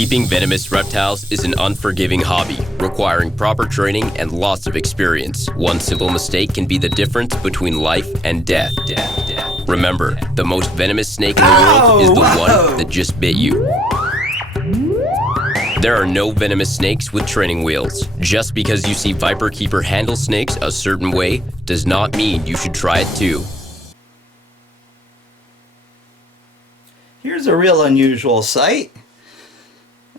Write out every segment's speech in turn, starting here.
Keeping venomous reptiles is an unforgiving hobby, requiring proper training and lots of experience. One simple mistake can be the difference between life and death. Remember, the most venomous snake in the world is the one that just bit you. There are no venomous snakes with training wheels. Just because you see Viperkeeper handle snakes a certain way does not mean you should try it too. Here's a real unusual sight.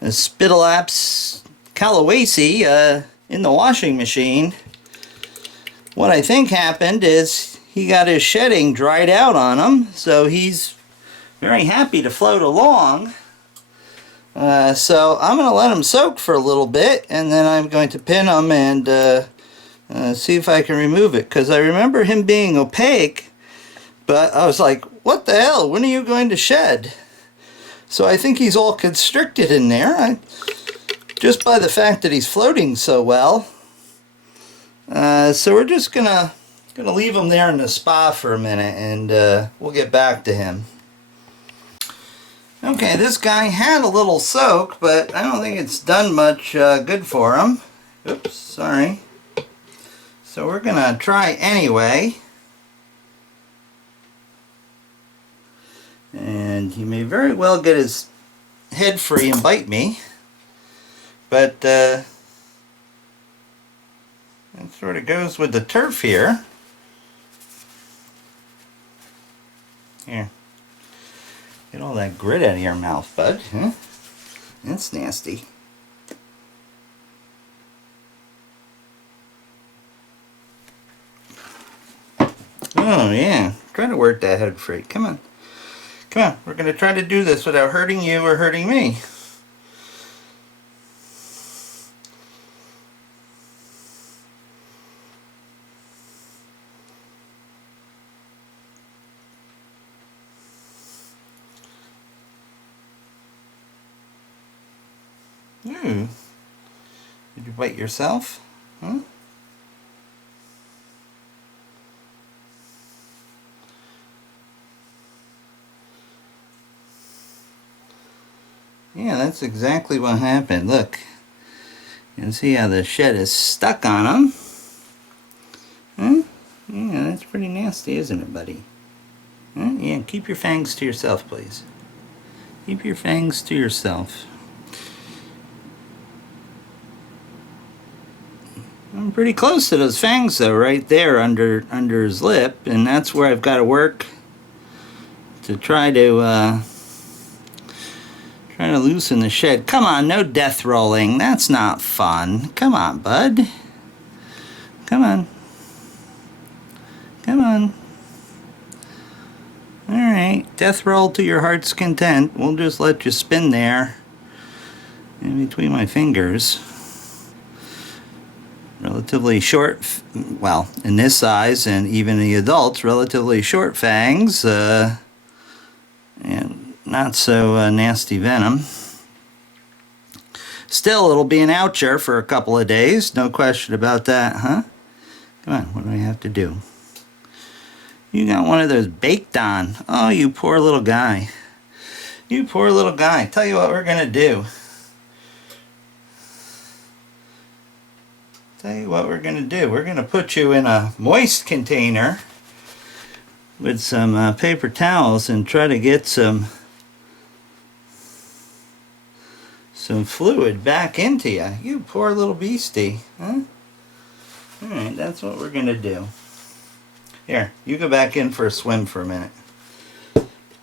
A Spitalaps Calawasi in the washing machine. What I think happened is he got his shedding dried out on him, so he's very happy to float along. So I'm going to let him soak for a little bit, and then I'm going to pin him and see if I can remove it, because I remember him being opaque, but I was like, what the hell, when are you going to shed? So I think he's all constricted in there, just by the fact that he's floating so well. So we're just gonna leave him there in the spa for a minute, and we'll get back to him. Okay, this guy had a little soak, but I don't think it's done much good for him. Oops, sorry. So we're gonna try anyway. And he may very well get his head free and bite me, but that sort of goes with the turf here. Here, get all that grit out of your mouth, bud. Huh? That's nasty. Oh yeah, try to work that head free. Come on. Come on, we're going to try to do this without hurting you or hurting me. Ooh. Did you bite yourself? Huh? Yeah, that's exactly what happened. Look, you can see how the shed is stuck on him. Huh? Yeah, that's pretty nasty, isn't it, buddy? Huh? Yeah, keep your fangs to yourself, please. Keep your fangs to yourself. I'm pretty close to those fangs, though, right there under his lip, and that's where I've got to work to try to loosen the shed. Come on, no death rolling. That's not fun. Come on, bud. Come on. Come on. Alright, death roll to your heart's content. We'll just let you spin there in between my fingers. Relatively short, well, in this size and even the adults, relatively short fangs. And not so nasty venom. Still, it'll be an oucher for a couple of days, no question about that, huh? Come on, what do I have to do? You got one of those baked on. Oh, you poor little guy. You poor little guy. Tell you what we're gonna do. Tell you what we're gonna do. We're gonna put you in a moist container with some paper towels and try to get some fluid back into you. You poor little beastie, huh? Alright, that's what we're gonna do. Here, you go back in for a swim for a minute.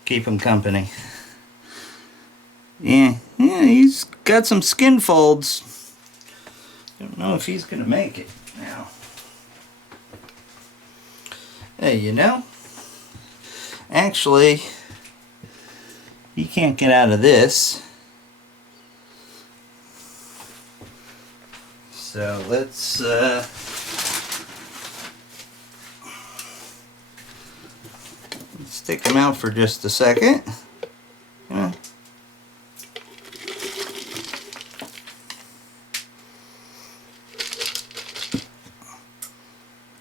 Keep him company. Yeah, he's got some skin folds. Don't know if he's gonna make it now. Hey, you know, actually, he can't get out of this. So let's stick him out for just a second. Yeah.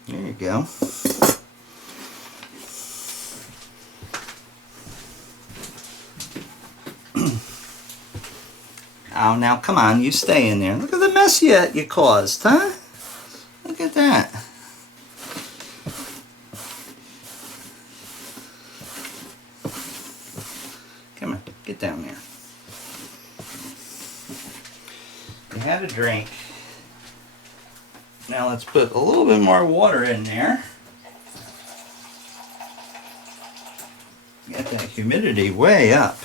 There you go. Oh, now come on, you stay in there. Look at the mess you caused, huh? Look at that. Come on, get down there. You had a drink. Now let's put a little bit more water in there. Get that humidity way up.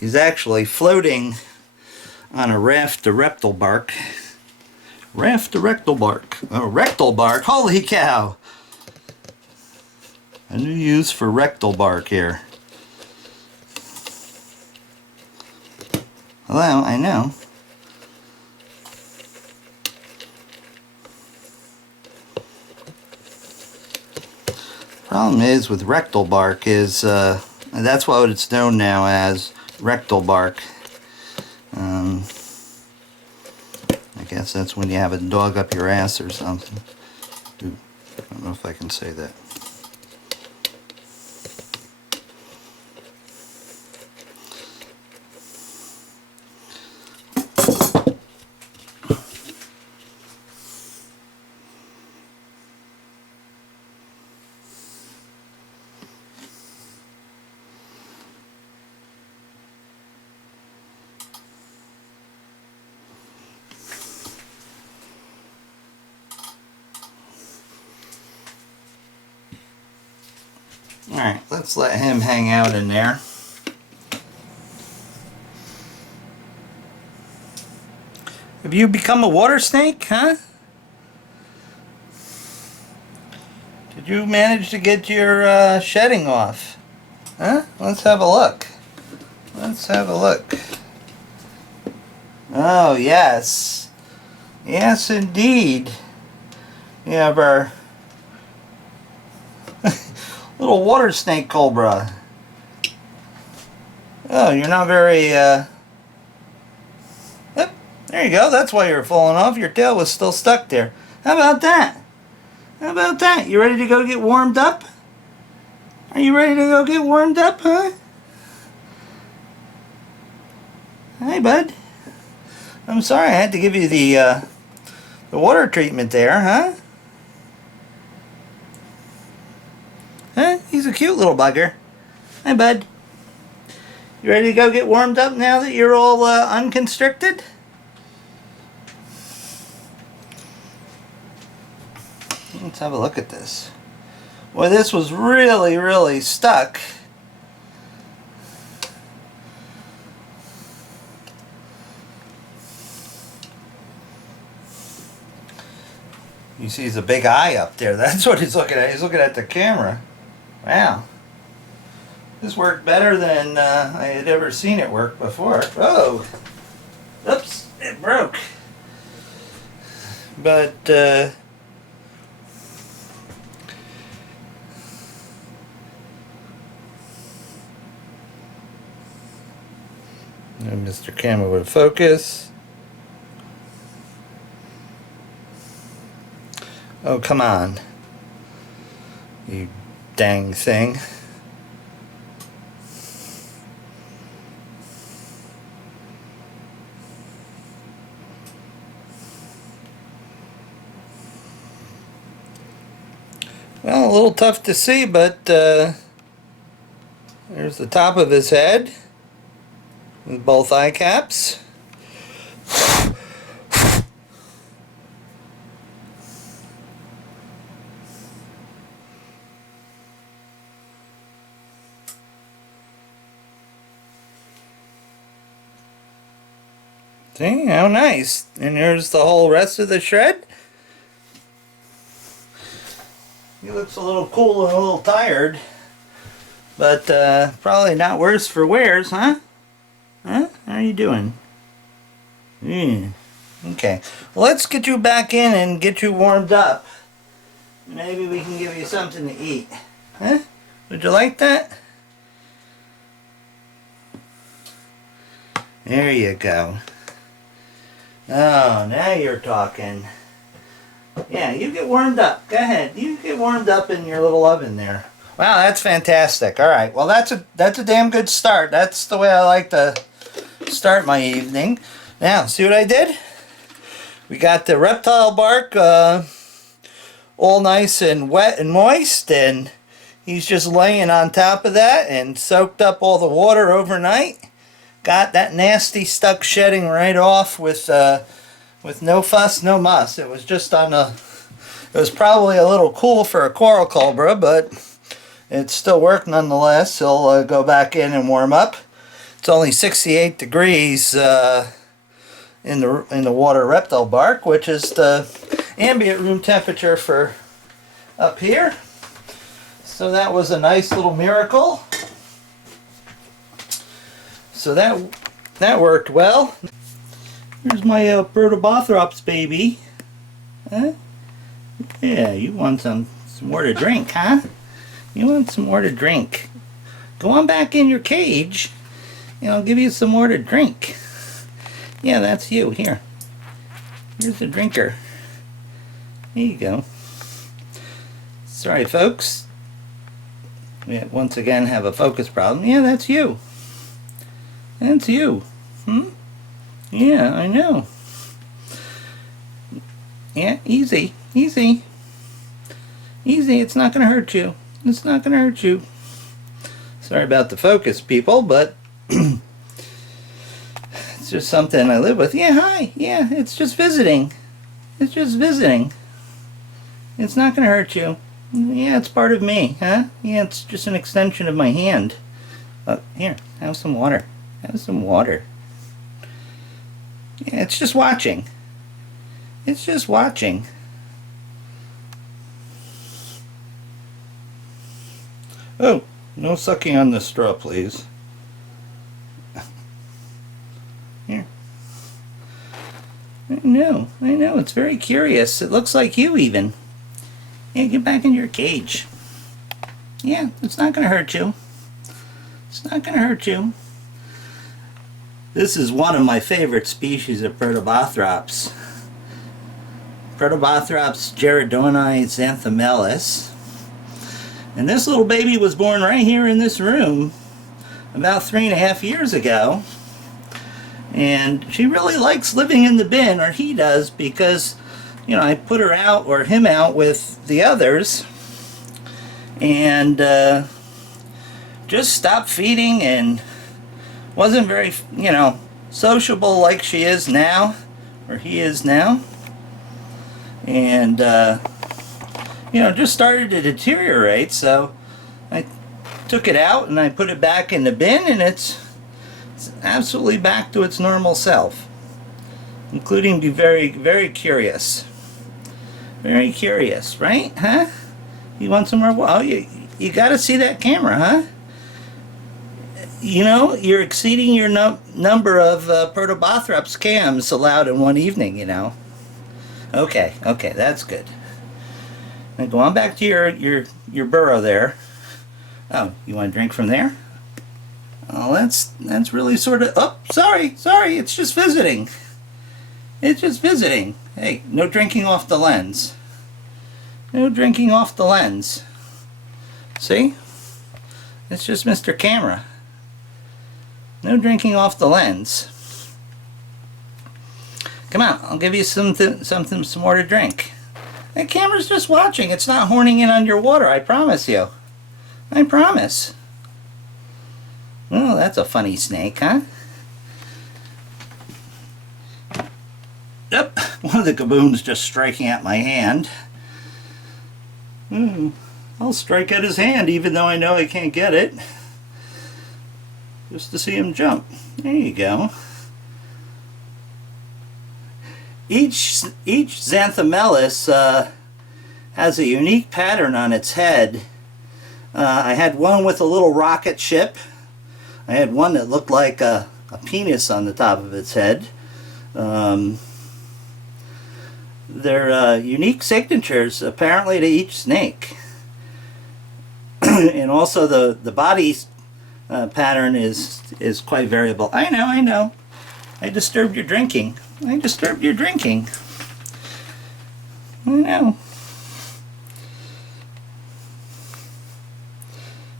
He's actually floating on a raft of reptile bark. Raft of rectal bark. Oh, rectal bark. Holy cow! A new use for rectal bark here. Well, I know. Problem is with rectal bark is that's what it's known now as, rectal bark. I guess that's when you have a dog up your ass or something. Ooh, I don't know if I can say that. Alright, let's let him hang out in there. Have you become a water snake, huh? Did you manage to get your shedding off? Huh? Let's have a look. Let's have a look. Oh, yes. Yes, indeed. We have our little water snake cobra. Oh, you're not very, Yep, there you go. That's why you're falling off. Your tail was still stuck there. How about that? How about that? You ready to go get warmed up? Are you ready to go get warmed up, huh? Hi, bud. I'm sorry I had to give you the water treatment there, huh? Huh? He's a cute little bugger. Hi, bud. You ready to go get warmed up now that you're all unconstricted? Let's have a look at this. Well, this was really, really stuck. You see, he's a big eye up there. That's what he's looking at. He's looking at the camera. Wow. This worked better than I had ever seen it work before. Oh! Oops! It broke. But, and Mr. Camera would focus. Oh, come on. You dang thing. Well, a little tough to see, but there's the top of his head with both eye caps. See, how nice. And here's the whole rest of the shred. He looks a little cool and a little tired, but probably not worse for wears, huh? Huh? How are you doing? Okay. Well, let's get you back in and get you warmed up. Maybe we can give you something to eat. Huh? Would you like that? There you go. Oh, now you're talking. Yeah, you get warmed up. Go ahead. You get warmed up in your little oven there. Wow, that's fantastic. All right, well that's a damn good start. That's the way I like to start my evening. Now, see what I did? We got the reptile bark all nice and wet and moist, and he's just laying on top of that and soaked up all the water overnight. Got that nasty stuck shedding right off with no fuss, no muss. It was just on a. It was probably a little cool for a coral cobra, but it still worked nonetheless. He'll go back in and warm up. It's only 68 degrees in the water reptile bark, which is the ambient room temperature for up here. So that was a nice little miracle. So that worked well. Here's my Protobothrops baby. Huh? Yeah, you want some more to drink, huh? You want some more to drink. Go on back in your cage and I'll give you some more to drink. Yeah, that's you. Here. Here's the drinker. There you go. Sorry, folks. We once again have a focus problem. Yeah, that's you. That's you. Yeah, I know. Yeah, easy. Easy. Easy. It's not going to hurt you. It's not going to hurt you. Sorry about the focus, people, but it's just something I live with. Yeah, hi. Yeah, it's just visiting. It's just visiting. It's not going to hurt you. Yeah, it's part of me, huh? Yeah, it's just an extension of my hand. Here, have some water. Have some water. Yeah, it's just watching. It's just watching. Oh, no sucking on the straw, please. Here. I know, it's very curious. It looks like you even. Yeah, get back in your cage. Yeah, it's not going to hurt you. It's not going to hurt you. This is one of my favorite species of Protobothrops. Protobothrops gerardoni xanthomelis. And this little baby was born right here in this room about 3.5 years ago. And she really likes living in the bin, or he does, because, you know, I put her out, or him out, with the others. And just stopped feeding and wasn't very, you know, sociable like she is now, or he is now. And, you know, just started to deteriorate, so I took it out and I put it back in the bin, and it's absolutely back to its normal self, including be very, very curious. Very curious, right? Huh? You want some more? Oh, you got to see that camera, huh? You know, you're exceeding your number of Protobothrops cams allowed in one evening, you know. Okay, that's good. Now go on back to your burrow there. Oh, you want to drink from there? Oh, that's really sort of... Oh, sorry, it's just visiting. It's just visiting. Hey, no drinking off the lens. No drinking off the lens. See? It's just Mr. Camera. No drinking off the lens. Come on, I'll give you some more to drink. That camera's just watching. It's not horning in on your water, I promise you. I promise. Oh, that's a funny snake, huh? Yep, one of the gaboons just striking at my hand. I'll strike at his hand even though I know I can't get it. Just to see him jump. There you go. Each xanthomelis has a unique pattern on its head. I had one with a little rocket ship. I had one that looked like a penis on the top of its head. They're unique signatures, apparently, to each snake. And also the body pattern is quite variable. I know. I disturbed your drinking. I know.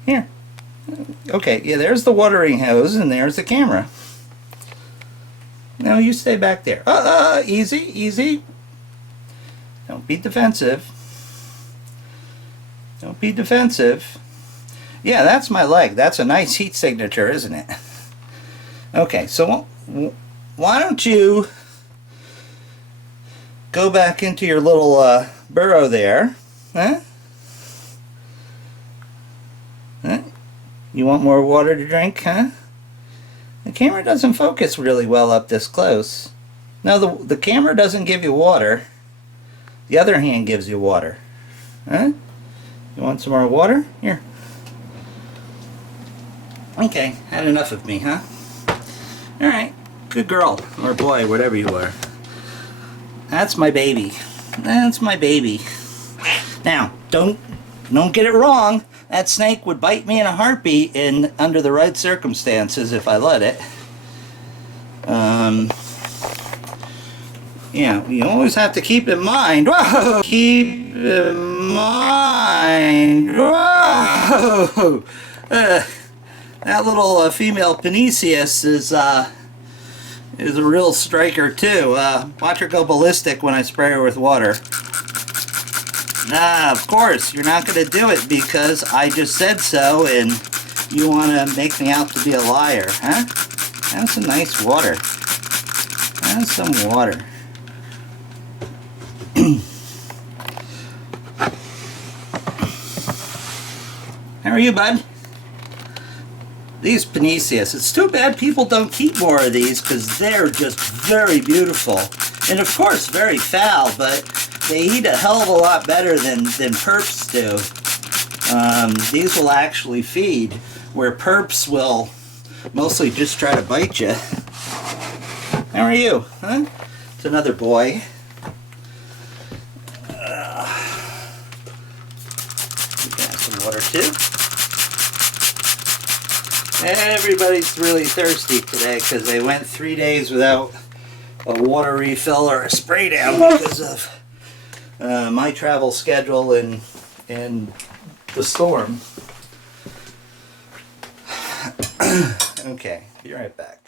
Here. Okay, yeah, there's the watering hose and there's the camera. Now you stay back there. Easy, easy. Don't be defensive. Don't be defensive. Yeah, that's my leg. That's a nice heat signature, isn't it? Okay, so why don't you go back into your little burrow there. Huh? Huh? You want more water to drink, huh? The camera doesn't focus really well up this close. No, the camera doesn't give you water. The other hand gives you water. Huh? You want some more water? Here. Okay, had enough of me, huh? Alright, good girl, or boy, whatever you are. That's my baby. That's my baby. Now, don't get it wrong. That snake would bite me in a heartbeat and under the right circumstances if I let it. Yeah, you always have to keep in mind. Whoa! Keep in mind. Whoa! That little female Panesius is a real striker too. Watch her go ballistic when I spray her with water. Nah, of course, you're not going to do it because I just said so and you want to make me out to be a liar, huh? Have some nice water. Have some water. How are you, bud? These Panesius, it's too bad people don't keep more of these because they're just very beautiful. And of course, very foul, but they eat a hell of a lot better than perps do. These will actually feed, where perps will mostly just try to bite you. How are you? Huh? It's another boy. You can have some water too. Everybody's really thirsty today because they went 3 days without a water refill or a spray down because of my travel schedule and the storm. Okay, be right back.